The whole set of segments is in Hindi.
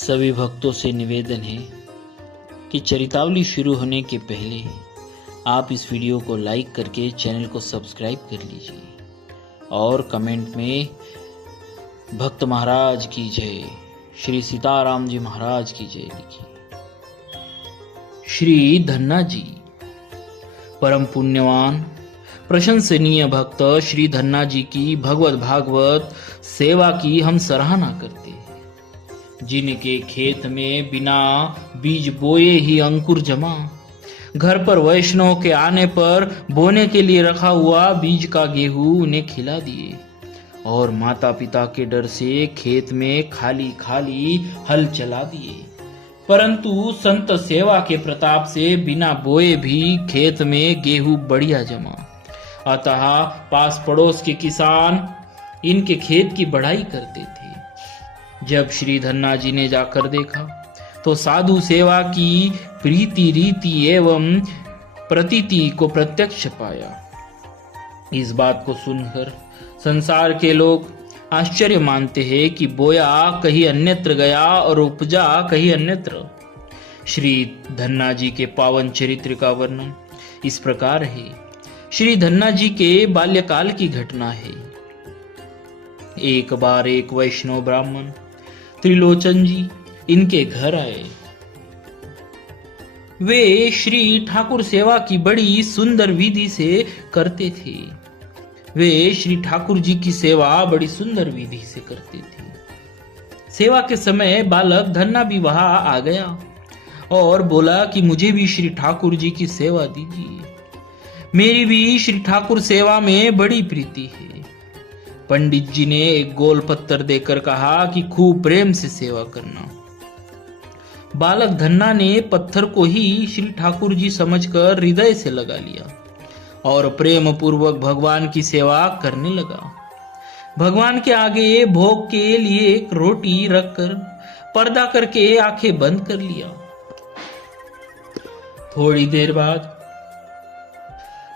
सभी भक्तों से निवेदन है कि चरितावली शुरू होने के पहले आप इस वीडियो को लाइक करके चैनल को सब्सक्राइब कर लीजिए और कमेंट में भक्त महाराज की जय, श्री सीताराम जी महाराज की जय लिखिए। श्री धन्ना जी परम पुण्यवान प्रशंसनीय भक्त श्री धन्ना जी की भगवत भागवत सेवा की हम सराहना करते हैं। जिनके खेत में बिना बीज बोए ही अंकुर जमा, घर पर वैष्णव के आने पर बोने के लिए रखा हुआ बीज का गेहूं उन्हें खिला दिए और माता पिता के डर से खेत में खाली खाली हल चला दिए, परंतु संत सेवा के प्रताप से बिना बोए भी खेत में गेहूं बढ़िया जमा। अतः पास पड़ोस के किसान इनके खेत की बढ़ाई करते थे। जब श्री धन्ना जी ने जाकर देखा तो साधु सेवा की प्रीति रीति एवं प्रतीति को प्रत्यक्ष पाया। इस बात को सुनकर संसार के लोग आश्चर्य मानते हैं कि बोया कहीं अन्यत्र गया और उपजा कहीं अन्यत्र। श्री धन्ना जी के पावन चरित्र का वर्णन इस प्रकार है। श्री धन्ना जी के बाल्यकाल की घटना है। एक बार एक वैष्णव ब्राह्मण त्रिलोचन जी इनके घर आए। वे श्री ठाकुर सेवा की बड़ी सुंदर विधि से करते थे। वे श्री ठाकुर जी की सेवा बड़ी सुंदर विधि से करते थे। सेवा के समय बालक धन्ना भी वहां आ गया और बोला कि मुझे भी श्री ठाकुर जी की सेवा दीजिए, मेरी भी श्री ठाकुर सेवा में बड़ी प्रीति है। पंडित जी ने एक गोल पत्थर देकर कहा कि खूब प्रेम से सेवा करना। बालक धन्ना ने पत्थर को ही श्री ठाकुर जी समझकर हृदय से लगा लिया और प्रेम पूर्वक भगवान की सेवा करने लगा। भगवान के आगे भोग के लिए एक रोटी रखकर पर्दा करके आंखें बंद कर लिया। थोड़ी देर बाद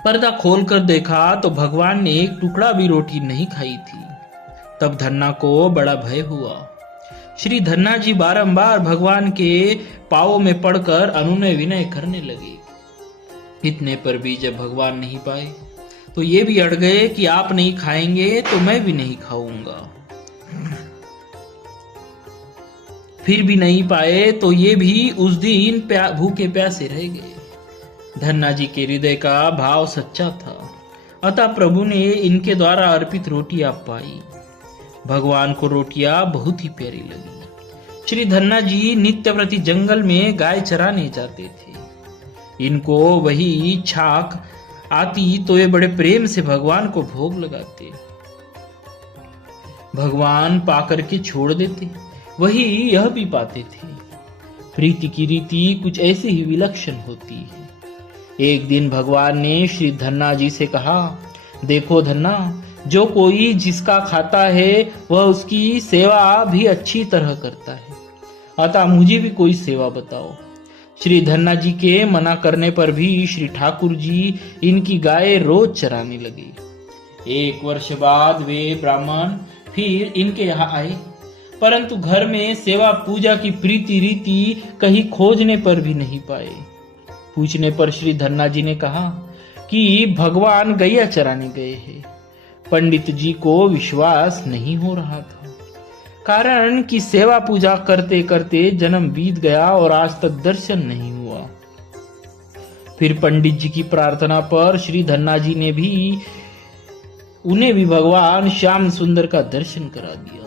पर्दा खोलकर देखा तो भगवान ने एक टुकड़ा भी रोटी नहीं खाई थी। तब धन्ना को बड़ा भय हुआ। श्री धन्ना जी बारंबार भगवान के पांवों में पड़कर अनुनय विनय करने लगे। इतने पर भी जब भगवान नहीं पाए तो ये भी अड़ गए कि आप नहीं खाएंगे तो मैं भी नहीं खाऊंगा। फिर भी नहीं पाए तो ये भी उस दिन भूखे प्यासे रह गए। धन्ना जी के हृदय का भाव सच्चा था, अतः प्रभु ने इनके द्वारा अर्पित रोटियां पाई। भगवान को रोटियां बहुत ही प्यारी लगी। श्री धन्ना जी नित्य प्रति जंगल में गाय चराने जाते थे। इनको वही छाक आती तो ये बड़े प्रेम से भगवान को भोग लगाते। भगवान पाकर के छोड़ देते, वही यह भी पाते थे। प्रीति की रीति कुछ ऐसी ही विलक्षण होती है। एक दिन भगवान ने श्री धन्ना जी से कहा, देखो धन्ना, जो कोई जिसका खाता है वह उसकी सेवा भी अच्छी तरह करता है, अतः मुझे भी कोई सेवा बताओ। श्री धन्ना जी के मना करने पर भी श्री ठाकुर जी इनकी गाय रोज चराने लगे। एक वर्ष बाद वे ब्राह्मण फिर इनके यहाँ आए, परंतु घर में सेवा पूजा की प्रीति रीति कहीं खोजने पर भी नहीं पाए। पूछने पर श्री धन्ना जी ने कहा कि भगवान गैया चराने गए हैं। पंडित जी को विश्वास नहीं हो रहा था, कारण कि सेवा पूजा करते करते जन्म बीत गया और आज तक दर्शन नहीं हुआ। फिर पंडित जी की प्रार्थना पर श्री धन्ना जी ने भी उन्हें भी भगवान श्याम सुंदर का दर्शन करा दिया।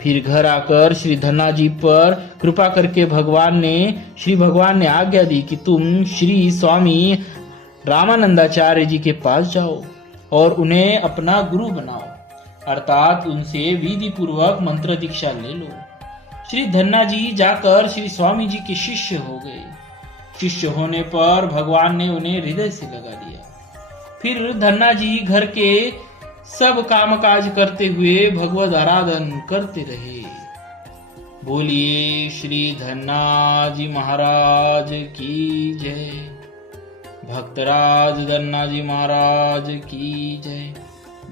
फिर घर आकर श्री धन्ना जी पर कृपा करके श्री भगवान ने आज्ञा दी कि तुम श्री स्वामी रामानंदाचार्य जी के पास जाओ और उन्हें अपना गुरु बनाओ, अर्थात उनसे विधि पूर्वक मंत्र दीक्षा ले लो। श्री धन्ना जी जाकर श्री स्वामी जी के शिष्य हो गए। शिष्य होने पर भगवान ने उन्हें हृदय से लगा लिया। फिर धन्ना जी घर के सब कामकाज करते हुए भगवत आराधन करते रहे। बोलिए श्री धन्ना जी महाराज की जय, भक्तराज धन्ना जी महाराज की जय,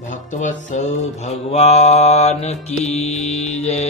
भक्तवत्सल भगवान की जय।